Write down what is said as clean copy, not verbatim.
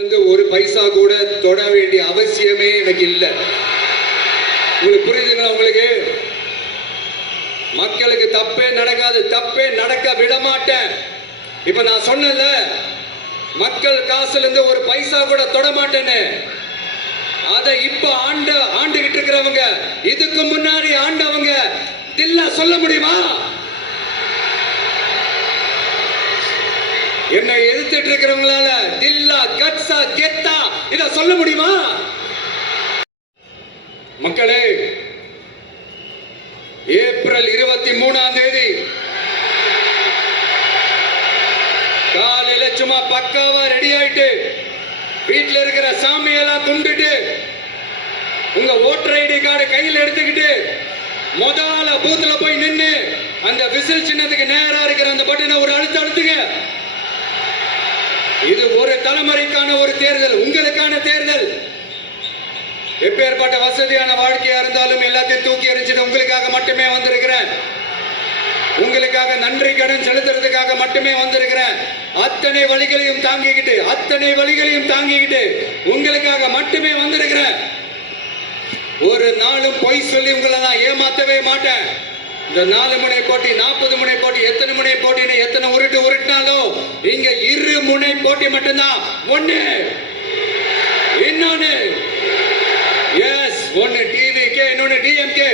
ஒரு பைசா கூட தொட வேண்டிய அவசியமே எனக்கு இல்லை. உங்களுக்கு புரியுதுங்களா? உங்களுக்கு மக்களுக்கு தப்பே நடக்காது, தப்பே நடக்க விட மாட்டேன். இப்ப நான் சொன்னல, மக்கள் காசுல இருந்து ஒரு பைசா கூட தொட மாட்டேன்னு. அதை இப்ப ஆண்டுகிட்டு இருக்கிறவங்க, இதுக்கு முன்னாடி ஆண்டவங்க தில்லா சொல்ல முடியுமா? என்னை எதிர்த்துட்டு இருக்கிறவங்களால தில்லா கட்சா கெத்தா இத சொல்ல முடியுமா? மக்களே, ஏப்ரல் 23ஆம் தேதி காலையில சும்மா பக்காவா ரெடி ஆயிட்டு வீட்டுல இருக்கிற சாமியெல்லாம் கும்பிட்டு உங்க ஓட்டர் ஐடி கார்டு கையில் எடுத்துக்கிட்டு முதல்ல பூத்துல போய் நின்று அந்த விசில் சின்னத்துக்கு நேரா இருக்கிற அந்த பட்டனை ஒரு அழுத்துங்க. இது ஒரு தலைமுறைக்கான ஒரு தேர்தல், உங்களுக்கான தேர்தல். எப்பேற்பட்ட வசதியான வாழ்க்கையா இருந்தாலும் எல்லாத்தையும் தூக்கி எறிஞ்சிட்டு உங்களுக்காக மட்டுமே வந்திருக்கிறேன். உங்களுக்காக நன்றி கடன் செலுத்துறதுக்காக மட்டுமே வந்திருக்கிறேன். அத்தனை வழிகளையும் தாங்கிக்கிட்டு உங்களுக்காக மட்டுமே வந்திருக்கிறேன். ஒரு நாளும் பொய் சொல்லி உங்களை நான் ஏமாத்தவே மாட்டேன். இந்த 4 முனை போட்டி, 40 முனை போட்டி, எத்தனை முனை போட்டின்னு எத்தனை உருட்டினாலும் இங்க 2 முனை போட்டி மட்டும்தான். ஒண்ணு இன்னொன்னு, எஸ், ஒன்னு டிவிகே, இன்னொன்னு டிஎம்கே.